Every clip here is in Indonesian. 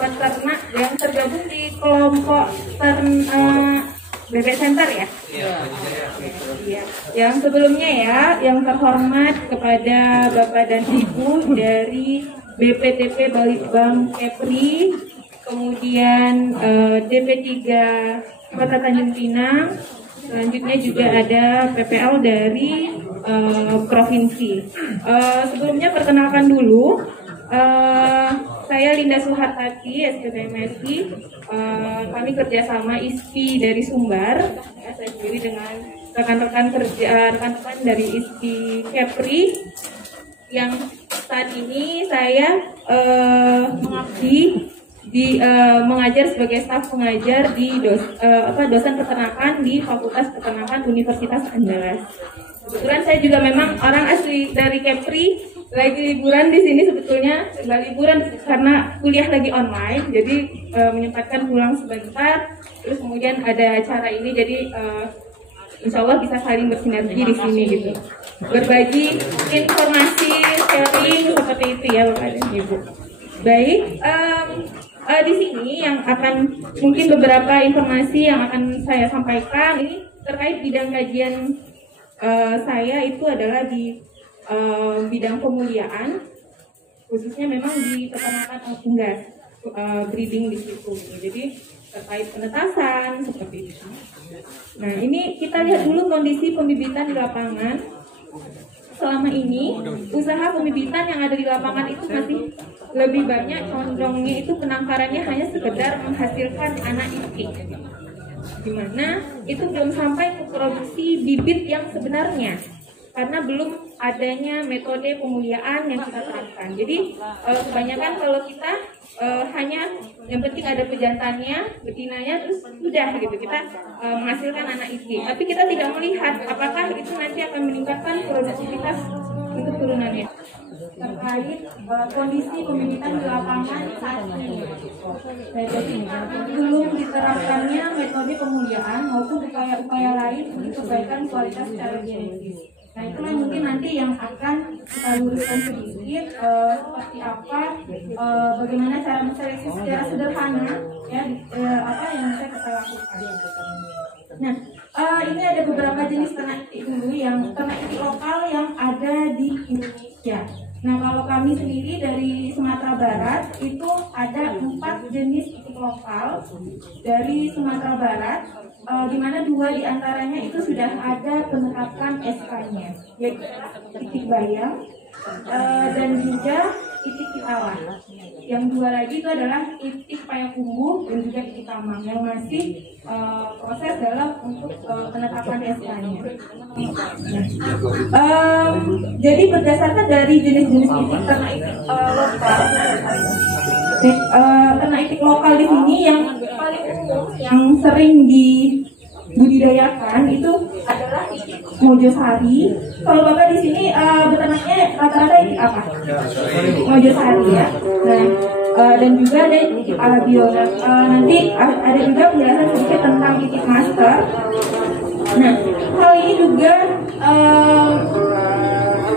peternak yang tergabung di kelompok BB Center ya? Iya. Yang sebelumnya ya, yang terhormat kepada Bapak dan Ibu dari BPTP Balitbang Kepri, kemudian DP3 Kota Tanjung Pinang, selanjutnya juga ada PPL dari provinsi. Sebelumnya perkenalkan dulu, saya Linda Suhartati, SPTMSI. Kami kerjasama ISPI dari Sumbar. Ya, saya sendiri dengan rekan-rekan dari ISPI Kepri, yang saat ini saya mengabdi mengajar sebagai staf pengajar di dosen peternakan di Fakultas Peternakan Universitas Andalas. Kebetulan saya juga memang orang asli dari Kepri, lagi liburan di sini sebetulnya, nggak liburan karena kuliah lagi online, jadi menyempatkan pulang sebentar, terus kemudian ada acara ini, jadi insya Allah bisa saling bersinergi di sini gitu, berbagi informasi, sharing seperti itu ya Bapak dan Ibu. Baik, di sini yang akan mungkin beberapa informasi yang akan saya sampaikan ini terkait bidang kajian saya itu adalah di bidang pemuliaan, khususnya memang di peternakan unggas, breeding di situ. Jadi terkait penetasan seperti itu. Nah, ini kita lihat dulu kondisi pembibitan di lapangan. Selama ini usaha pembibitan yang ada di lapangan itu masih lebih banyak condongnya itu penangkarannya hanya sekedar menghasilkan anak itik, dimana itu belum sampai ke produksi bibit yang sebenarnya, karena belum adanya metode pemuliaan yang kita terapkan. Jadi kebanyakan kalau kita hanya yang penting ada pejantannya, betinanya, terus sudah gitu kita menghasilkan anak itik. Tapi kita tidak melihat apakah itu nanti akan meningkatkan produktivitas untuk turunannya. Terkait kondisi pembibitan di lapangan saat ini. Jadi belum diterapkannya metode pemuliaan maupun upaya-upaya lain untuk perbaikan kualitas secara genetis. Nah, itulah mungkin nanti yang akan kita luruskan sedikit seperti apa, bagaimana cara menseleksi secara sederhana ya, apa yang bisa kita lakukan. Nah, ini ada beberapa jenis ternak itik dulu, yang ternak itik lokal yang ada di Indonesia. Nah, kalau kami sendiri dari Sumatera Barat itu ada 4 jenis itik lokal dari Sumatera Barat, di mana 2 diantaranya itu sudah ada penetapan SK-nya, yaitu itik bayam dan juga itik pitawar. Yang 2 lagi itu adalah itik payakumbuh dan juga itik tamang yang masih proses dalam untuk penetapan SK-nya. Jadi berdasarkan dari jenis-jenis itik ternak itik lokal, ternak itik lokal di sini yang paling umum yang sering dibudidayakan itu adalah itik Mojosari. Kalau Bapak di sini beternaknya rata-rata itik apa? Mojosari ya. Nah, dan juga ada itik Arabio. Nanti ada juga penjelasan sedikit tentang itik master. Nah, hal ini juga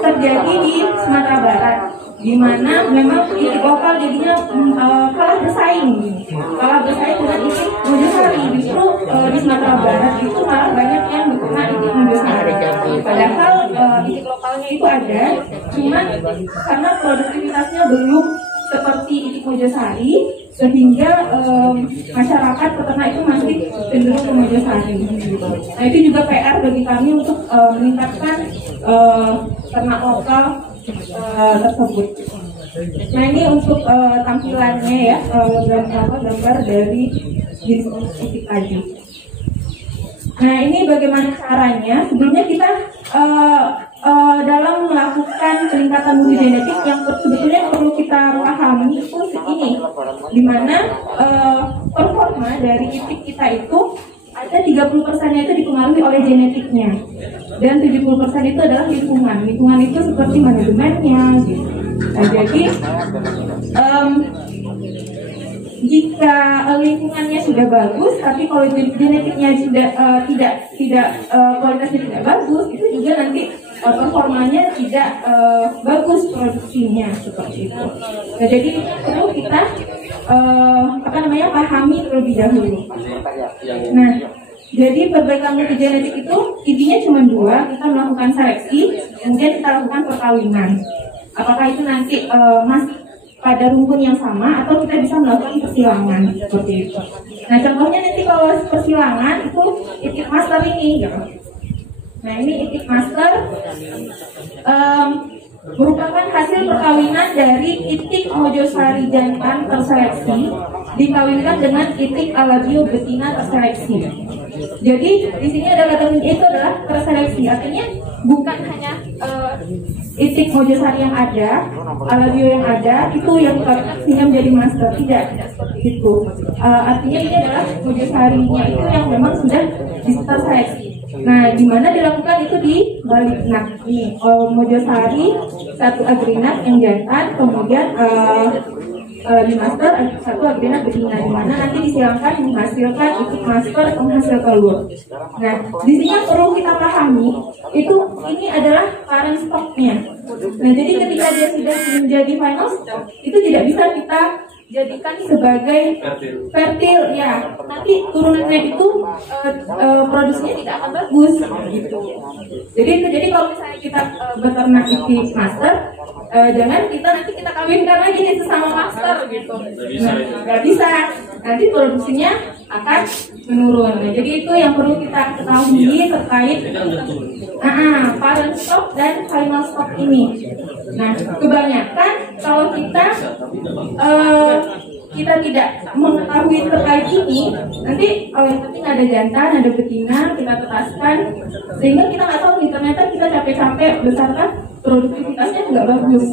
terjadi di Sumatera Barat, di mana memang itik lokal jadinya kalah bersaing dengan itik Mojosari. Justru di Sumatera Barat itu malah banyak yang beternak itik Mojosari. Padahal itik lokalnya itu ada, cuman karena produktivitasnya belum seperti itik Mojosari, sehingga masyarakat peternak itu masih cenderung ke Mojosari. Nah, itu juga PR bagi kami untuk meningkatkan ternak lokal tersebut. Nah, ini untuk tampilannya ya, gambar dari jenis itik tadi. Nah, ini bagaimana caranya? Sebelumnya kita dalam melakukan peningkatan mutu genetik yang sebetulnya perlu kita pahami itu ini, dimana performa dari itik kita itu ada 30%-nya itu dipengaruhi oleh genetiknya, dan 70% itu adalah lingkungan. Lingkungan itu seperti manajemennya gitu. Nah, jadi jika lingkungannya sudah bagus, tapi kalau genetiknya sudah tidak kualitasnya tidak bagus, itu juga nanti performanya tidak bagus produksinya seperti itu. Nah, jadi perlu kita pahami terlebih dahulu. Nah, jadi perbaikan mutu genetik itu intinya cuma dua, kita melakukan seleksi, kemudian kita lakukan perkawinan. Apakah itu nanti masih pada rumpun yang sama atau kita bisa melakukan persilangan seperti itu. Nah, contohnya nanti kalau persilangan itu itik master ini, gitu. Nah, ini itik master merupakan hasil perkawinan dari itik mojosari jantan terseleksi dikawinkan dengan itik alabio betina terseleksi. Jadi di sini ada kata itu adalah terseleksi, artinya bukan hanya itik mojosari yang ada, alabio yang ada itu yang sehingga menjadi master, tidak seperti itu. Artinya ini adalah mojosarinya itu yang memang sudah terseleksi. Nah, di mana dilakukan itu di Baliknak ini, mojosari satu agrinat yang jantan, kemudian di master satu agrinat betina, di mana nanti disilangkan menghasilkan itik master penghasil telur. Nah, di sini yang perlu kita pahami itu ini adalah current stocknya. Nah, jadi ketika dia sudah menjadi final stock itu tidak bisa kita jadikan sebagai fertil, ya nanti turunannya itu produksinya tidak akan bagus gitu. Jadi kalau misalnya kita beternak itik master, jangan nanti kita kawinkan lagi nih sesama master gitu. Nggak bisa, nanti produksinya akan menurun. Nah, jadi itu yang perlu kita ketahui terkait parent stock dan final stock ini. Nah, kebanyakan kalau kita tidak mengetahui terkait ini, nanti yang penting ada jantan, ada betina, kita tetaskan, sehingga kita nggak tahu nih, ternyata kita capek-capek besarkan produktivitasnya nggak bagus.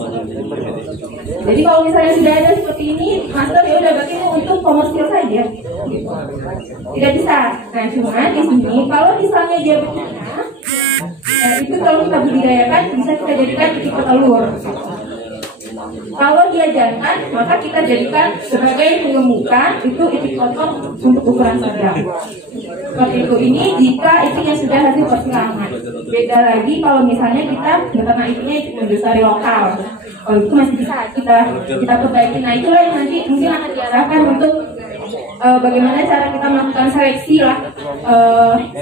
Jadi kalau misalnya sudah ada seperti ini, master ya udah berarti untuk komersil saja, tidak bisa. Nah, cuma di sini kalau misalnya dia betina, itu kalau kita budidayakan bisa kita jadikan itik petelur. Kalau dia jantan, maka kita jadikan sebagai pengemukan itu itik kotor untuk ukuran sedang. Seperti itu. Ini jika itiknya sudah hasil persilangan. Beda lagi kalau misalnya kita beternak itiknya itik mojosari lokal. Kalau itu masih bisa kita perbaiki. Nah, itulah yang nanti mungkin akan diarahkan untuk bagaimana cara kita melakukan seleksi lah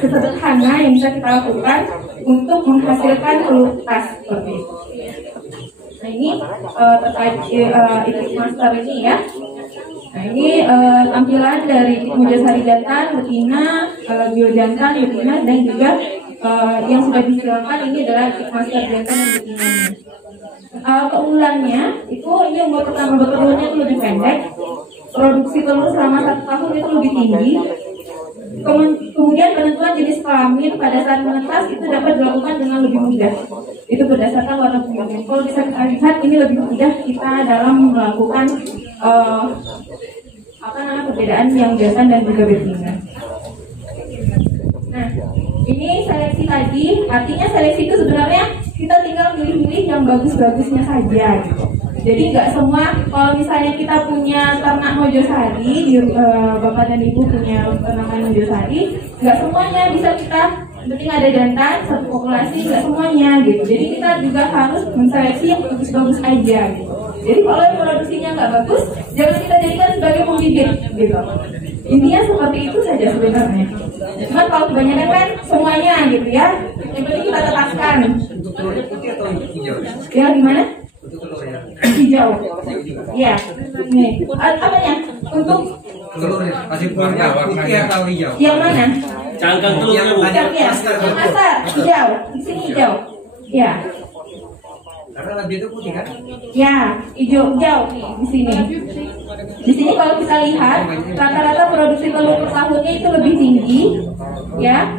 sesederhana yang bisa kita lakukan untuk menghasilkan pelutas seperti itu. Nah, ini terkait itik master ini ya. Nah, ini tampilan dari itik mojosari jantan, betina, alabio jantan, betina, dan juga yang sudah disilangkan ini adalah itik master jantan dan betinanya. Keunggulannya itu ini umur pertama bertelurnya itu lebih pendek, produksi telur selama 1 tahun itu lebih tinggi. Kemudian penentuan jenis kelamin pada saat menetas itu dapat dilakukan dengan lebih mudah. Itu berdasarkan warna kulit. Kalau bisa kita lihat ini lebih mudah kita dalam melakukan perbedaan yang jantan dan juga betina. Nah, ini seleksi tadi, artinya seleksi itu sebenarnya kita tinggal pilih-pilih yang bagus-bagusnya saja. Gitu. Jadi nggak semua, kalau misalnya kita punya ternak mojosari, bapak dan ibu punya ternakan mojosari, nggak semuanya bisa kita, penting ada jantan satu populasi, nggak semuanya gitu. Jadi kita juga harus menseleksi yang bagus-bagus aja gitu. Jadi kalau produksinya nggak bagus, jangan kita jadikan sebagai pembibit gitu. Intinya seperti itu saja sebenarnya. Cuma kalau kebanyakan kan semuanya gitu ya, yang penting kita tetapkan. Ya gimana? Hijau. Ya. Nih. Apanya? Untuk telurnya masih warna putih atau hijau? Yang mana? Cangkang telurnya Bu. Ya. Master hijau. Di sini hijau. Ya. Karena lebih itu putih kan? Ya, hijau nih di sini. Di sini kalau kita lihat rata-rata produksi telur per tahunnya itu lebih tinggi, ya.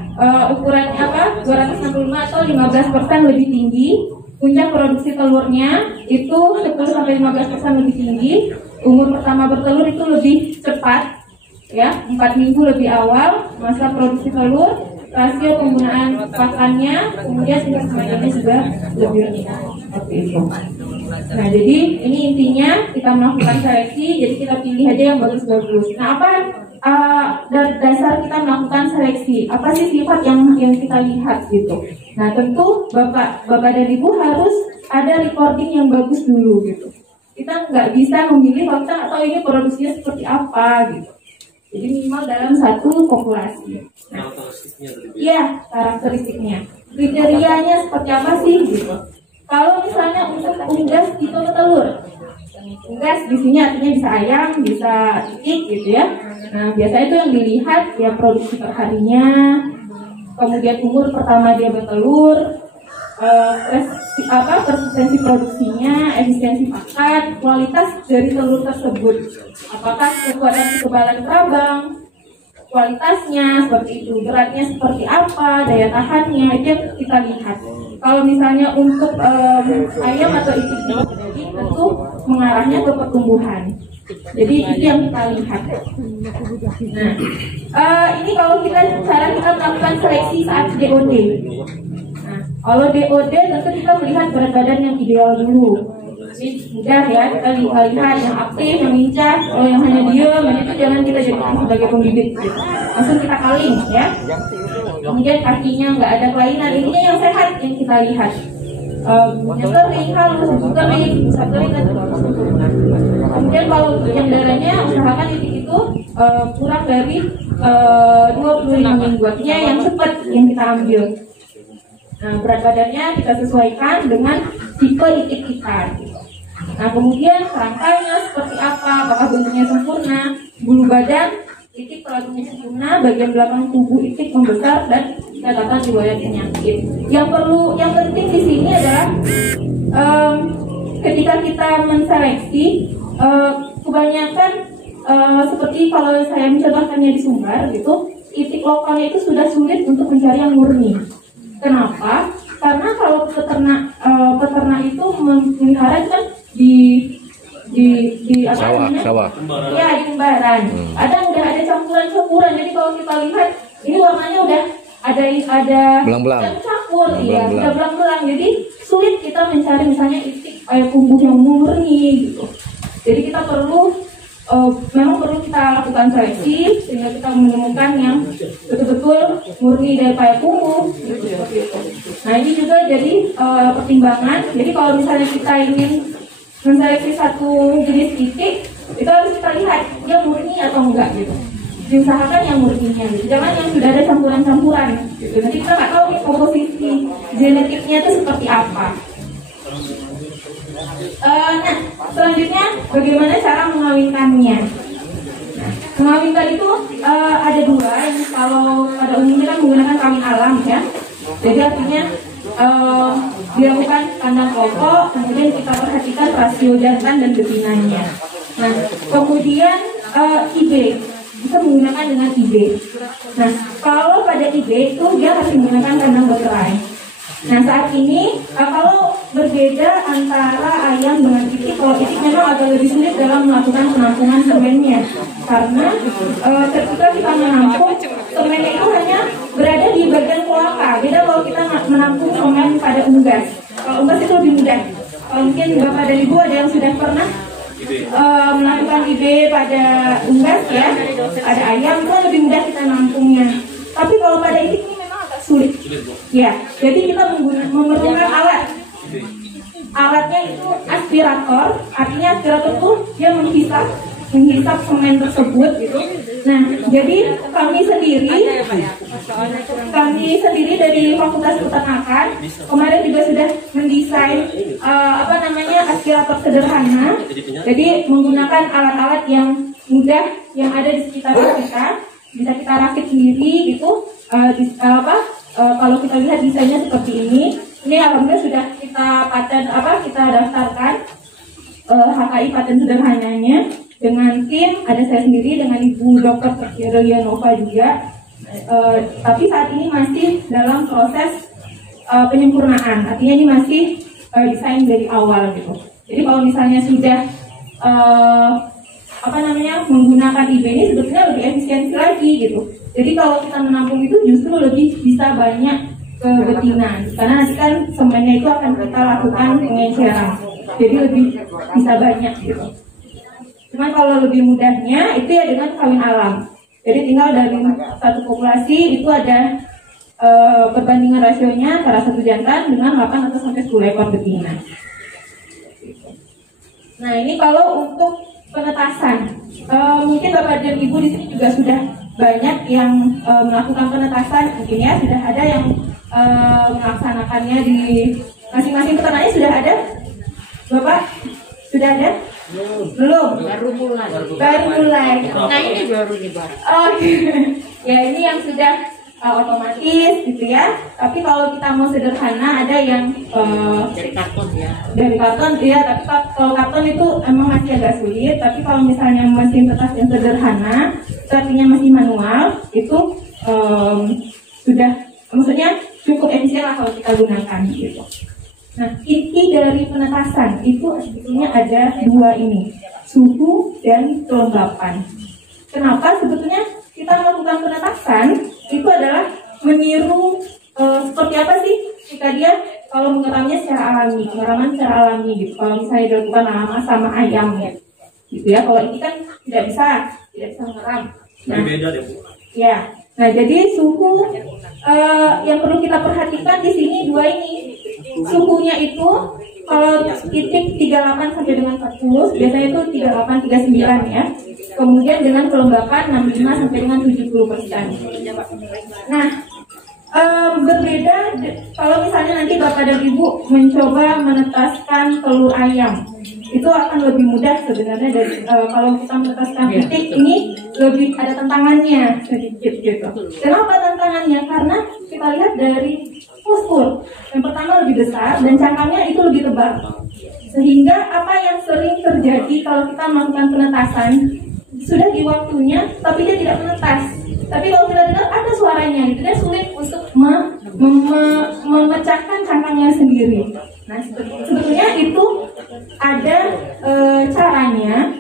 Ukurannya 265 atau 15% lebih tinggi. Puncak produksi telurnya itu 10-15% lebih tinggi. Umur pertama bertelur itu lebih cepat, ya, 4 minggu lebih awal masa produksi telur. Rasio penggunaan pakannya, kemudian tingkat kematannya juga lebih rendah seperti itu. Nah, jadi ini intinya kita melakukan seleksi, jadi kita pilih aja yang bagus-bagus. Nah, apa dasar kita melakukan seleksi? Apa sih sifat yang kita lihat gitu? Nah tentu bapak dan ibu harus ada recording yang bagus dulu gitu. Kita nggak bisa memilih kalau kita nggak tahu ini produksinya seperti apa gitu. Jadi minimal dalam satu populasi. Nah, iya karakteristiknya, kriterianya seperti apa sih gitu. Kalau misalnya untuk unggas itu telur, unggas di sini artinya bisa ayam, bisa itik gitu ya. Nah biasanya itu yang dilihat ya produksi perharinya, kemudian umur pertama dia bertelur, persistensi produksinya, efisiensi pakan, kualitas dari telur tersebut, apakah kekuatan kekebalan kerabang, kualitasnya seperti itu, beratnya seperti apa, daya tahannya itu yang kita lihat. Kalau misalnya untuk ayam atau itik jadi tentu mengarahnya ke pertumbuhan. Jadi itu yang kita lihat. Nah, ini kalau kita melakukan seleksi saat DOD. Nah, kalau DOD tentu kita melihat berat badan yang ideal dulu. Ini mudah ya, kita lihat yang aktif, yang lincah. Kalau yang hanya diam, itu jangan kita jadikan sebagai pembibit. Langsung kita kaling ya. Kemudian kakinya nggak ada kelainan, ininya yang sehat yang kita lihat. Kering, halus, kering, bisa kering dan kemudian kalau yang darahnya usahakan titik itu kurang dari 25 minggu, artinya yang cepat yang kita ambil. Nah, berat badannya kita sesuaikan dengan tipe itik kita. Nah, kemudian rangkainya seperti apa, apakah bentuknya sempurna, bulu badan itik terlalu sempurna, bagian belakang tubuh itik membesar dan catatan riwayat penyakit. Yang penting di sini adalah ketika kita menseleksi, kebanyakan seperti kalau saya mencontohkannya di Sumbar gitu, itik lokalnya itu sudah sulit untuk mencari yang murni. Kenapa? Karena kalau peternak itu memelihara kan di sawah. Ya, di Kembaran. Udah ada campuran. Jadi kalau kita lihat ini warnanya udah ada belang-belang. Campur, iya, sudah belang-belang. Jadi sulit kita mencari misalnya itik tumbuh yang murni gitu. Jadi kita memang perlu kita lakukan seleksi sehingga kita menemukan yang betul-betul murni dari payakumbuh gitu. Nah ini juga jadi pertimbangan. Jadi kalau misalnya kita ingin menseleksi satu jenis itik, itu harus kita lihat dia murni atau enggak gitu. Diusahakan yang murninya gitu. Jangan yang sudah ada campuran-campuran gitu. Nanti kita nggak tahu nih komposisi genetiknya itu seperti apa. Nah, selanjutnya bagaimana cara mengawinkannya? Nah, mengawinkan itu ada dua. Ini kalau pada umumnya kan menggunakan kawin alam ya. Jadi artinya dilakukan kandang pokok, kemudian kita perhatikan rasio jantan dan betinanya. Nah, kemudian IB bisa menggunakan dengan IB. Nah, kalau pada IB itu dia harus menggunakan kandang bercerai. Nah, saat ini kalau berbeda antara ayam dengan itik, kalau itik memang agak lebih sulit dalam melakukan penampungan semennya, karena ketika kita menampung semennya itu hanya berada di bagian kloaka. Beda kalau kita menampung semen pada unggas. Kalau unggas itu lebih mudah. Mungkin bapak dan ibu ada yang sudah pernah melakukan IB pada unggas ya, ada ayam itu lebih mudah kita nampungnya. Tapi kalau pada itik ini memang agak sulit. Ya, jadi kita memerlukan alat. Alatnya itu aspirator, artinya aspirator itu dia menghisap semen tersebut gitu. Nah, jadi kami sendiri dari Fakultas Peternakan kemarin juga sudah mendesain aspirator sederhana. Jadi menggunakan alat-alat yang mudah yang ada di sekitar kita, bisa kita rakit sendiri gitu. Kalau kita lihat desainnya seperti ini. Ini alhamdulillah sudah kita daftarkan HKI paten sederhananya dengan tim, ada saya sendiri dengan Ibu Dr. Rilianova juga. Tapi saat ini masih dalam proses penyempurnaan, artinya ini masih desain dari awal gitu. Jadi kalau misalnya sudah menggunakan IB ini sebetulnya lebih efisiensi lagi gitu. Jadi kalau kita menampung itu justru lebih bisa banyak ke betina, karena nanti kan semennya itu akan kita lakukan pengenceran, jadi lebih bisa banyak gitu. Cuman kalau lebih mudahnya itu ya dengan kawin alam. Jadi tinggal dari satu populasi itu ada perbandingan rasionya antara satu jantan dengan 8 atau sampai 10 ekor betina. Nah, ini kalau untuk penetasan, mungkin Bapak dan Ibu di sini juga sudah banyak yang melakukan penetasan, mungkin ya sudah ada yang melaksanakannya di masing-masing peternaknya. Sudah ada, Bapak? Sudah ada? Belum. Baru mulai. Nah, ini baru nih, Pak. Oh, ya ini yang sudah otomatis gitu ya. Tapi kalau kita mau sederhana, ada yang Dari karton ya. dari karton ya. Tapi kalau karton itu emang masih agak sulit. Tapi kalau misalnya mesin tetas yang sederhana, artinya masih manual, itu sudah, maksudnya cukup efisien lah kalau kita gunakan gitu. Nah, inti dari penetasan itu sebetulnya ada dua ini, suhu dan kelembapan. Kenapa sebetulnya kita melakukan penetasan? Itu adalah meniru seperti apa sih jika dia kalau mengeramnya secara alami, pengeraman secara alami gitu. Kalau misalnya dilakukan sama ayam ya, gitu ya. Kalau ini kan tidak bisa mengeram. Nah, beda deh, Bu. Ya. Nah, jadi suhu yang perlu kita perhatikan di sini dua ini. Suhunya itu kalau titik 38 sampai dengan 40, biasanya itu 38 39 ya. Kemudian dengan kelembapan 65 sampai dengan 70%. Nah, berbeda kalau misalnya nanti Bapak dan Ibu mencoba menetaskan telur ayam. Itu akan lebih mudah sebenarnya dari kalau kita menetaskan titik ini lebih ada tantangannya sedikit gitu. Kenapa tantangannya? Karena kita lihat dari postur. Yang pertama lebih besar dan cangkangnya itu lebih tebal. Sehingga apa yang sering terjadi kalau kita melakukan penetasan sudah di waktunya tapi dia tidak menetas. Tapi kalau kita dengar ada suaranya, itu dia sulit untuk memecahkan cangkangnya sendiri. Nah, sebetulnya itu ada caranya.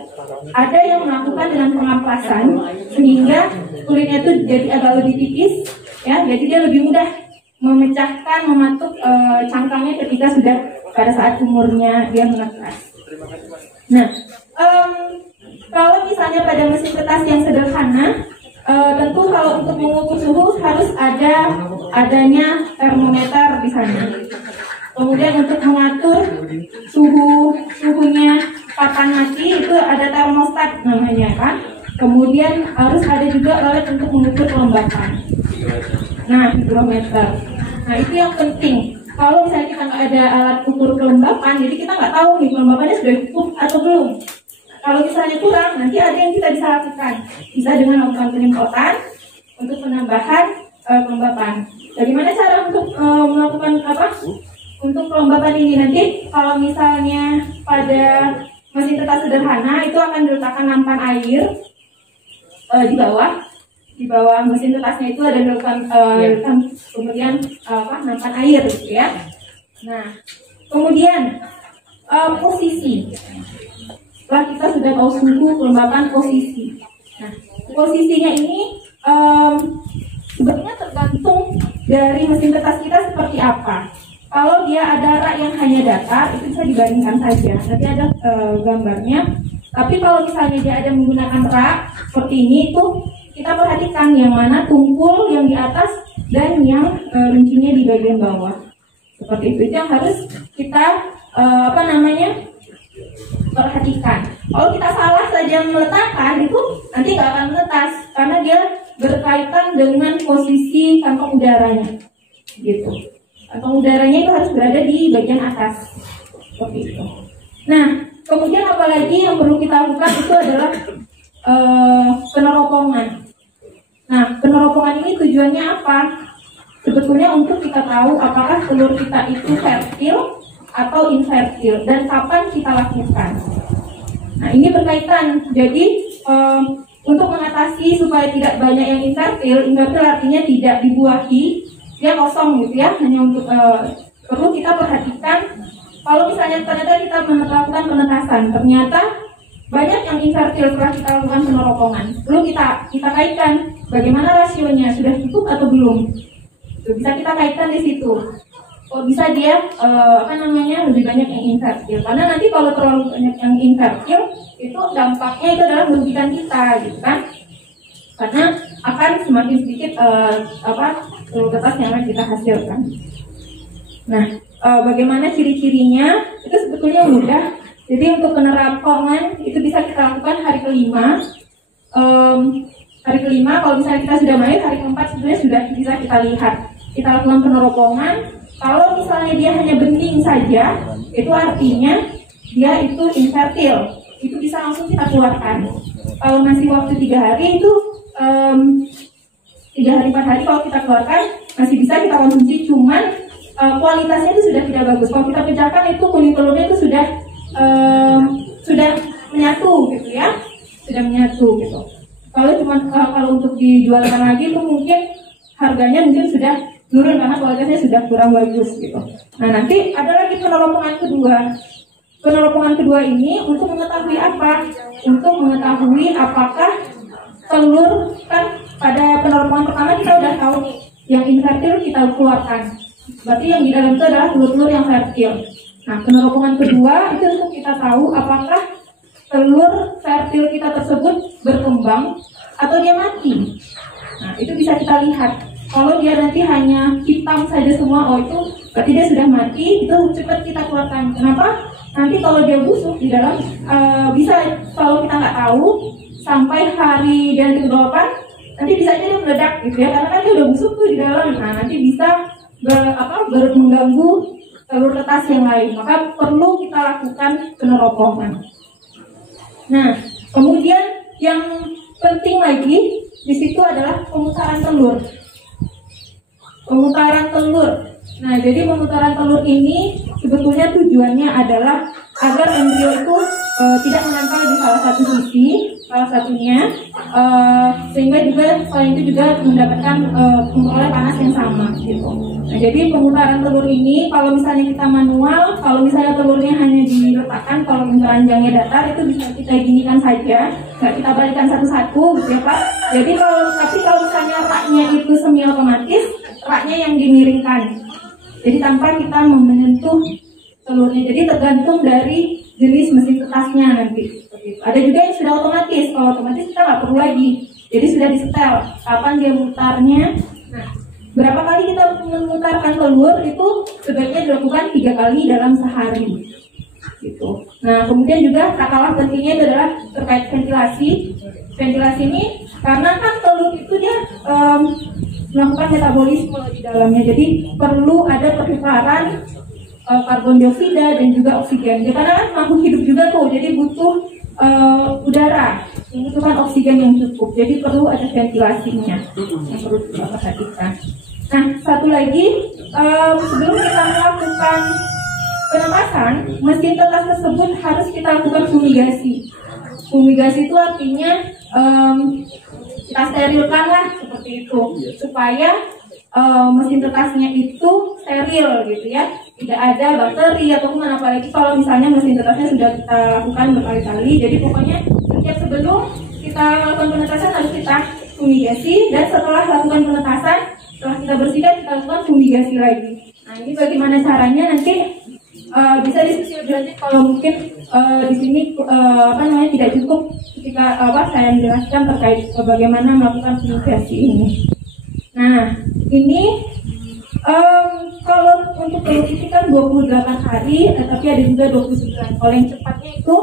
Ada yang melakukan dengan pengaplasan sehingga kulitnya itu jadi agak lebih tipis, ya. Jadi dia lebih mudah memecahkan, mematuk cangkangnya ketika sudah pada saat umurnya dia menetas. Nah, kalau misalnya pada mesin tetas yang sederhana, tentu kalau untuk mengukur suhu harus adanya termometer di sana. Kemudian untuk mengatur suhunya kapan mati itu ada termostat namanya kan. Kemudian harus ada juga alat untuk mengukur kelembapan. Nah, hidrometer. Nah, itu yang penting. Kalau misalnya kita nggak ada alat ukur kelembapan, jadi kita nggak tahu nih kelembapannya sudah cukup atau belum. Kalau misalnya kurang, nanti ada yang kita bisa lakukan. Bisa dengan melakukan penyemprotan untuk penambahan kelembapan. Bagaimana cara untuk melakukan apa? Untuk kelembapan ini nanti kalau misalnya pada mesin tetas sederhana itu akan diletakkan nampan air di bawah mesin tetasnya itu ada dilakukan kemudian nampan air gitu ya. Nah, kemudian posisi. Setelah kita sudah tahu suhu, kelembapan, posisi. Nah, posisinya ini sebetulnya tergantung dari mesin tetas kita seperti apa. Kalau dia ada rak yang hanya datar, itu bisa dibandingkan saja. Nanti ada gambarnya. Tapi kalau misalnya dia ada menggunakan rak seperti ini, itu kita perhatikan yang mana tumpul yang di atas dan yang runcinya di bagian bawah. Seperti itu yang harus kita perhatikan. Kalau kita salah saja meletakkan, itu nanti nggak akan menetas karena dia berkaitan dengan posisi kantong udaranya, gitu. Kantong udaranya itu harus berada di bagian atas, seperti itu. Nah, kemudian apalagi yang perlu kita lakukan itu adalah peneropongan. Nah, peneropongan ini tujuannya apa? Sebetulnya untuk kita tahu apakah telur kita itu fertil atau infertil dan kapan kita lakukan. Nah, ini berkaitan. Jadi untuk mengatasi supaya tidak banyak yang infertil artinya tidak dibuahi, dia kosong gitu ya, hanya untuk perlu kita perhatikan. Kalau misalnya ternyata kita melakukan penetasan, ternyata banyak yang infertil setelah kita lakukan peneropongan, perlu kita kaitkan bagaimana rasionya, sudah cukup atau belum. Itu bisa kita kaitkan di situ. Kok bisa dia lebih banyak yang infertil? Karena nanti kalau terlalu banyak yang infertil, itu dampaknya itu adalah merugikan kita, gitu kan? Karena akan semakin sedikit telur tetas yang akan kita hasilkan. Nah, bagaimana ciri-cirinya? Itu sebetulnya mudah. Jadi untuk penerapangan itu bisa kita lakukan hari kelima. Hari kelima, kalau misalnya kita sudah mahir, hari keempat sebenarnya sudah bisa kita lihat. Kita lakukan peneropongan. Kalau misalnya dia hanya bening saja, itu artinya dia itu infertil. Itu bisa langsung kita keluarkan. Kalau masih waktu 3 hari itu 3 hari 4 hari kalau kita keluarkan masih bisa kita konsumsi, cuman kualitasnya itu sudah tidak bagus. Kalau kita pecahkan itu kuning telurnya itu sudah menyatu gitu ya, sudah menyatu gitu. Kalau untuk dijualkan lagi itu mungkin harganya mungkin sudah turun karena kualitasnya sudah kurang bagus gitu. Nah, nanti ada lagi peneropongan kedua. Peneropongan kedua ini untuk mengetahui apa? Untuk mengetahui apakah telur, kan pada peneropongan pertama kita udah tahu nih, yang infertil kita keluarkan. Berarti yang di dalam itu adalah telur-telur yang fertil. Nah, peneropongan kedua itu untuk kita tahu apakah telur fertil kita tersebut berkembang atau dia mati. Nah, itu bisa kita lihat. Kalau dia nanti hanya hitam saja semua, oh itu berarti dia sudah mati, itu cepat kita keluarkan. Kenapa? Nanti kalau dia busuk di dalam, bisa kalau kita nggak tahu, sampai hari dan ke-8, nanti bisa aja dia meledak gitu ya, karena kan dia udah busuk tuh di dalam. Nah, nanti bisa mengganggu telur tetas yang lain. Maka perlu kita lakukan peneropongan. Nah, kemudian yang penting lagi di situ adalah pemutaran telur. Pemutaran telur. Nah, jadi pemutaran telur ini sebetulnya tujuannya adalah agar embrio itu tidak menempel di salah satu sisi, salah satunya, sehingga juga selain itu juga mendapatkan memperoleh panas yang sama gitu. Nah, jadi pemutaran telur ini kalau misalnya kita manual, kalau misalnya telurnya hanya diletakkan, kalau keranjangnya datar itu bisa kita ginikan saja, nggak kita balikan satu-satu gitu ya Pak. Jadi kalau misalnya raknya itu semi otomatis, raknya yang dimiringkan. Jadi tanpa kita menyentuh telurnya. Jadi tergantung dari jenis mesin tetasnya nanti. Ada juga yang sudah otomatis. Kalau otomatis kita nggak perlu lagi. Jadi sudah disetel. Kapan dia mutarnya? Nah, berapa kali kita memutarkan telur itu sebaiknya dilakukan 3 kali dalam sehari. Gitu. Nah, kemudian juga tak kalah pentingnya itu adalah terkait ventilasi. Ventilasi ini karena kan telur itu dia melakukan metabolisme di dalamnya, jadi perlu ada pertukaran karbon dioksida dan juga oksigen. Ya, karena kan makhluk hidup juga tuh, jadi butuh udara, membutuhkan oksigen yang cukup. Jadi perlu ada ventilasinya yang perlu kita perhatikan. Nah, satu lagi, sebelum kita melakukan penetasan, mesin tetas tersebut harus kita lakukan fumigasi. Fumigasi itu artinya kita sterilkan lah seperti itu supaya mesin tetasnya itu steril gitu ya, tidak ada bakteri ataupun apalagi kalau misalnya mesin tetasnya sudah kita lakukan berkali-kali. Jadi pokoknya setiap sebelum kita lakukan penetasan harus kita fumigasi, dan setelah lakukan penetasan, setelah kita bersihkan kita lakukan fumigasi lagi. Nah, ini bagaimana caranya nanti bisa diskusi lebih lanjut kalau mungkin di sini tidak cukup ketika saya menjelaskan terkait bagaimana melakukan fumigasi ini. Nah, ini kalau untuk telur ini kan 28 hari, tapi ada juga 29. Kalau yang cepatnya itu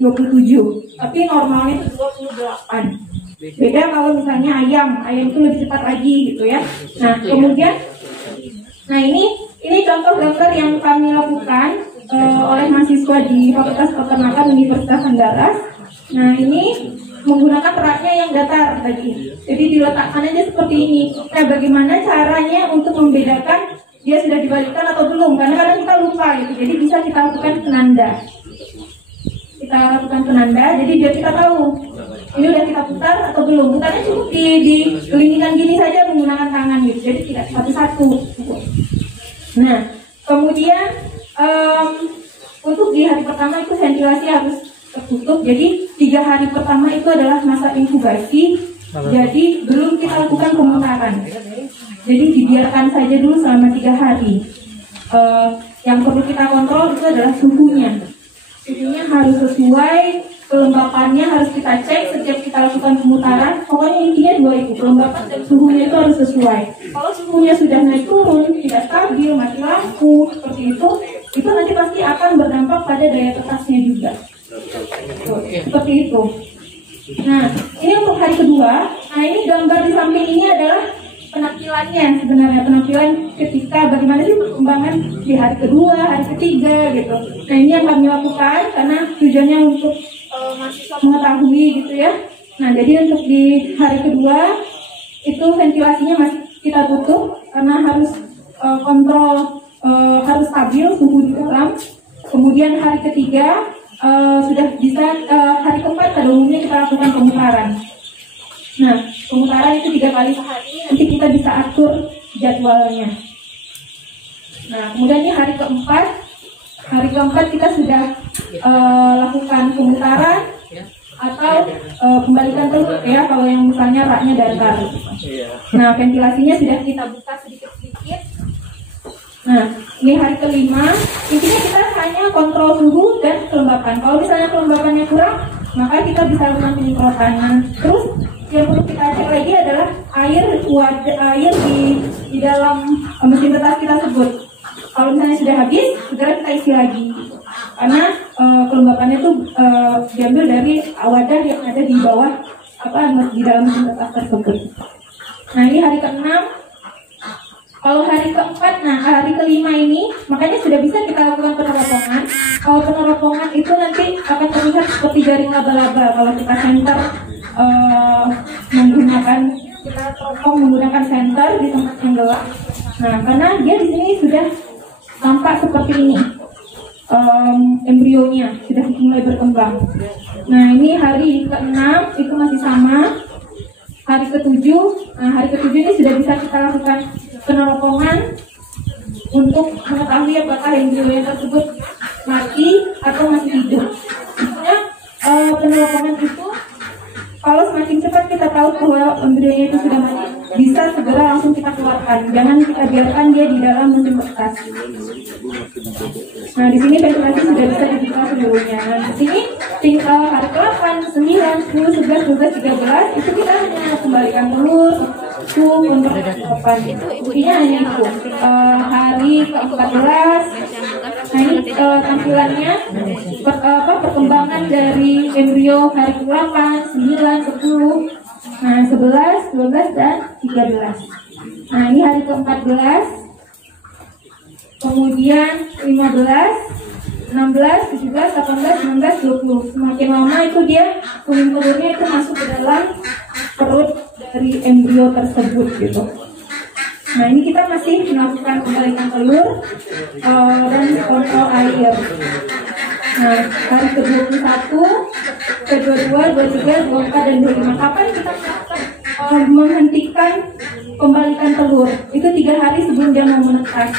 27, tapi normalnya itu 28. Beda kalau misalnya ayam itu lebih cepat lagi gitu ya. Nah, kemudian, ini contoh gambar yang kami lakukan oleh mahasiswa di Fakultas Peternakan Universitas Andalas. Nah, ini menggunakan raknya yang datar tadi. Jadi diletakkan aja seperti ini. Nah, bagaimana caranya untuk membedakan dia sudah dibalikkan atau belum? Karena kadang kita lupa gitu. Jadi bisa kita lakukan penanda. Kita lakukan penanda, jadi biar kita tahu ini udah kita putar atau belum. Putarnya cukup digelindingkan gini saja menggunakan tangan gitu. Jadi tidak satu-satu. Nah, kemudian untuk di hari pertama itu ventilasi harus tertutup. Jadi 3 hari pertama itu adalah masa inkubasi. Jadi belum kita lakukan pemutaran. Jadi dibiarkan saja dulu selama 3 hari. Yang perlu kita kontrol itu adalah suhunya. Suhunya harus sesuai, kelembapannya harus kita cek setiap kita lakukan pemutaran. Pokoknya intinya dua itu, kelembapan dan suhunya itu harus sesuai. Kalau suhunya sudah naik turun, tidak stabil, mati lampu, seperti itu nanti pasti akan berdampak pada daya kertasnya juga. Seperti itu. Nah, ini untuk hari kedua. Nah, ini gambar di samping ini adalah penampilannya sebenarnya, penampilan ketika bagaimana sih perkembangan di hari kedua, hari ketiga gitu. Nah, ini yang kami lakukan karena tujuannya untuk mahasiswa mengetahui gitu ya. Nah, jadi untuk di hari kedua itu ventilasinya masih kita tutup karena harus kontrol, harus stabil suhu di dalam. Kemudian hari ketiga sudah bisa, hari keempat pada umumnya kita lakukan pemutaran. Nah, pemutaran itu 3 kali sehari, nanti kita bisa atur jadwalnya. Nah, kemudian ini hari keempat kita sudah lakukan pemutaran atau kembalikan telur ya, kalau yang misalnya raknya datar. Nah, ventilasinya sudah kita buka sedikit-sedikit. Nah, ini hari kelima, intinya kita hanya kontrol suhu dan kelembapan. Kalau misalnya kelembapannya kurang, maka kita bisa lakukan penyemprotan. Nah, terus yang perlu kita cek lagi adalah air di dalam mesin kertas kita sebut. Kalau misalnya sudah habis, segera kita isi lagi. Karena kelembapannya itu diambil dari wadah yang ada di bawah di dalam mesin kertas tersebut. Nah, ini hari ke-6. Kalau hari keempat, nah hari kelima ini makanya sudah bisa kita lakukan peneropongan. Kalau peneropongan itu nanti akan terlihat seperti jaring laba-laba kalau kita senter kita teropong menggunakan senter di tempat yang gelap. Nah, karena dia di sini sudah tampak seperti ini, embrionya sudah mulai berkembang. Nah, ini hari ke-6 itu masih sama. Hari ke-7, ini sudah bisa kita lakukan peneropongan untuk mengetahui apakah embryo tersebut mati atau masih hidup. Sebenarnya peneropongan itu kalau semakin cepat kita tahu bahwa embryonya itu sudah mati, bisa segera langsung kita keluarkan. Jangan kita biarkan dia di dalam mesin kertas. Nah, di sini ventilasi sudah bisa dibuka seluruhnya. Nah, di sini tinggal hari ke-8, 9, 10, 11, 12, 13 itu kita hanya kembalikan telur, suhu untuk depan. Intinya hanya itu. Hari ke-14. Nah, ini tampilannya perkembangan dari embrio hari ke-8, 9, 10, nah 11, 12, dan 13. Nah, ini hari ke-14. Kemudian 15, 16, 17, 18, 19, 20. Semakin lama itu dia kuning telurnya itu masuk ke dalam perut dari embrio tersebut gitu. Nah, ini kita masih melakukan pembalikan telur dan kontrol air. Nah, hari ke-21, ke-22, 23, 24, dan 25. Kapan kita menghentikan pembalikan telur? Itu 3 hari sebelum dia mau menetas.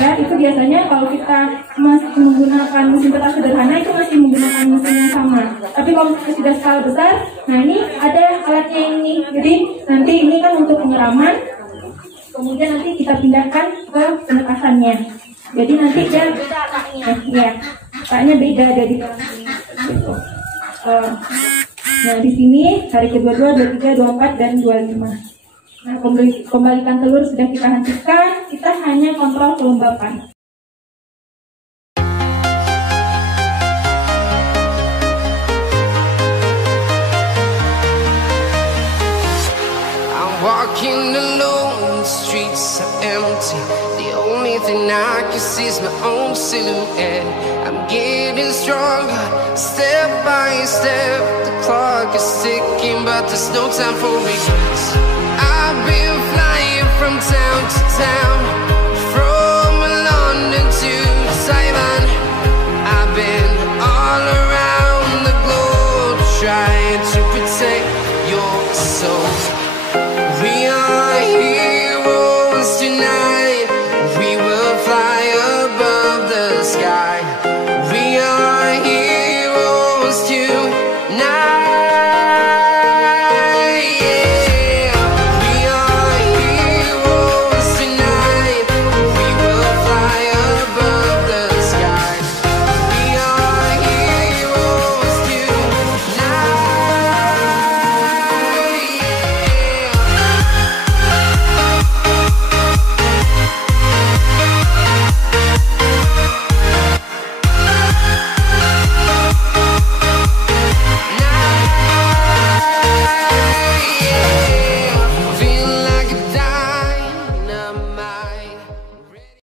Ya, itu biasanya kalau kita masih menggunakan mesin kertas sederhana itu masih menggunakan mesin yang sama. Tapi kalau kita sudah skala besar, nah ini ada alatnya ini. Jadi nanti ini kan untuk penyiraman. Kemudian nanti kita pindahkan ke penetasannya. Jadi nanti dia beda raknya, ya, raknya beda dari dalam ini. Nah, di sini hari ke-22, 23, 24, dan 25. Nah, pembalikan telur sudah kita hentikan, kita hanya kontrol kelembapan. Walking alone, the streets are empty. The only thing I can see is my own silhouette. I'm getting stronger, step by step. The clock is ticking, but there's no time for regrets. I've been flying from town to town, from London to Taiwan. I've been all around the globe, trying to protect your soul.